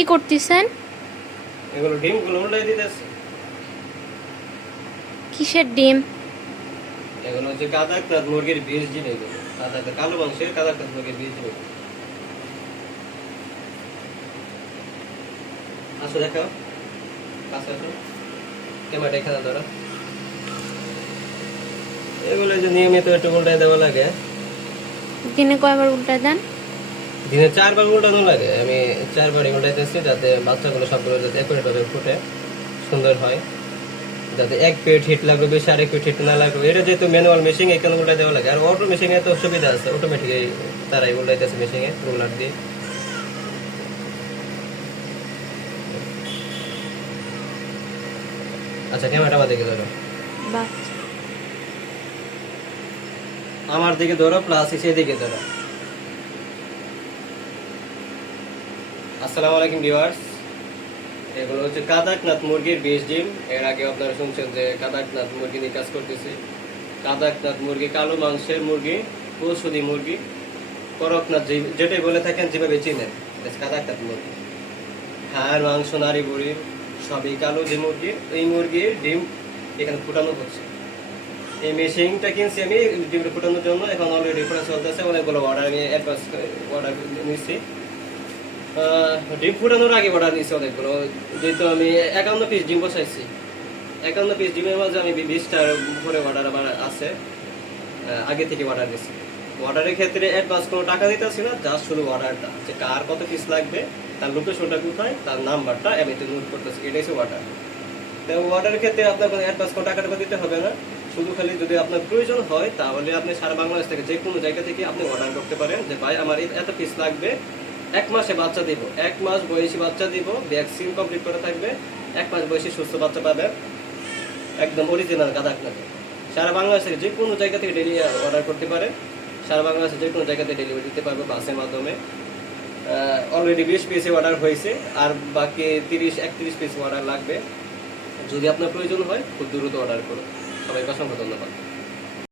কি করতেছেন? এগুলো ডিমগুলো উল্টাই দিতেছে। কিসের ডিম? এগুলো হচ্ছে কাদাকনাথ মুরগির বীজ ডিম। এগুলো কাদাকনাথ কালো মাংসের কাদাকনাথ মুরগির বীজ ডিম। আসো দেখাও, কাছে আসো, ক্যামেরা এখানে ধরো। এগুলো যে নিয়মিত একটু উল্টাই দেওয়া লাগে। দিনে কয়বার উল্টা দেন? দিনে 4 বার উল্টানো লাগে। আমি 4 বারই উল্টাইতেছি, যাতে বাচ্চাগুলো সবগুলো যাতে একুরেট ভাবে ফুটে সুন্দর হয়, যাতে এক পেট হিট লাগবে বেশি, আরেক পেট হিট না লাগবে। এটা যেহেতু ম্যানুয়াল মেশিন, এখানে উল্টাই দেওয়া লাগে। আর অটো মেশিনে তো সুবিধা আছে, অটোমেটিক তারাই উল্টাইতেছে মেশিনে রোলার দিয়ে। আচ্ছা, ক্যামেরাটা আমার দিকে ধরো, বাচ্চা আমার দিকে ধরো, প্লাস সেদিকে ধরো। আসসালামু আলাইকুম ভিউয়ার্স। এগুলো হচ্ছে কাদাকনাথ মুরগির বীজ ডিম। এর আগে আপনারা শুনছেন যে কাদাকনাথ মুরগি নিয়ে কাজ করতেছি। কাদাকনাথ মুরগি কালো মাংসের মুরগি, পশুদি মুরগি, করকনাথ যেটাই বলে থাকেন, যেভাবে চিনেন কাদাকনাথ মুরগি। হাড় মাংস নাড়ি বুড়ির সবই কালো যে মুরগির, এই মুরগির ডিম এখানে ফুটানো হচ্ছে। এই মেশিনটা কিনছি আমি ডিমটা ফুটানোর জন্য। এখন অলরেডি ফুটা চলতেছে, অনেকগুলো অর্ডার আমি অ্যাডভান্স অর্ডার নিচ্ছি। ডিম ফুটানোর আগে অর্ডার নিচ্ছি অনেকগুলো, যেহেতু আমি 51 পিস ডিম বসাইছি। 51 পিস ডিমের মাঝে আমি 20টার উপরে অর্ডার আমার আছে। আগে থেকে অর্ডার নিচ্ছি। অর্ডারের ক্ষেত্রে অ্যাডভান্স কোনো টাকা দিতেছি না, জাস্ট শুধু অর্ডারটা, যে কার কত পিস লাগবে, তার লোকেশনটা কোথায়, তার নাম্বারটা আমি একটু নোট করতেছি, এটাই হচ্ছে অর্ডার। তো অর্ডারের ক্ষেত্রে আপনার কোনো অ্যাডভান্স কোনো টাকা দিতে হবে না। শুধু খালি যদি আপনার প্রয়োজন হয়, তাহলে আপনি সারা বাংলাদেশ থেকে যে কোনো জায়গা থেকে আপনি অর্ডার করতে পারেন, যে ভাই আমার এত পিস লাগবে, 1 মাসে বাচ্চা দিব, 1 মাস বয়সী বাচ্চা দিব, ভ্যাকসিন কমপ্লিট করে থাকবে, 1 মাস বয়সী সুস্থ বাচ্চা পাবেন, একদম অরিজিনাল কাদাকনাথ। সারা বাংলাদেশ থেকে যে কোনো জায়গা থেকে ডেলিভারি অর্ডার করতে পারে। সারা বাংলাদেশে যে কোনো জায়গাতে ডেলিভারি দিতে পারবে বাসের মাধ্যমে। অলরেডি 20 পিসে অর্ডার হয়েছে, আর বাকি 30-31 পিস অর্ডার লাগবে। যদি আপনার প্রয়োজন হয়, খুব দ্রুত অর্ডার করুন। সবাইকে অসংখ্য ধন্যবাদ।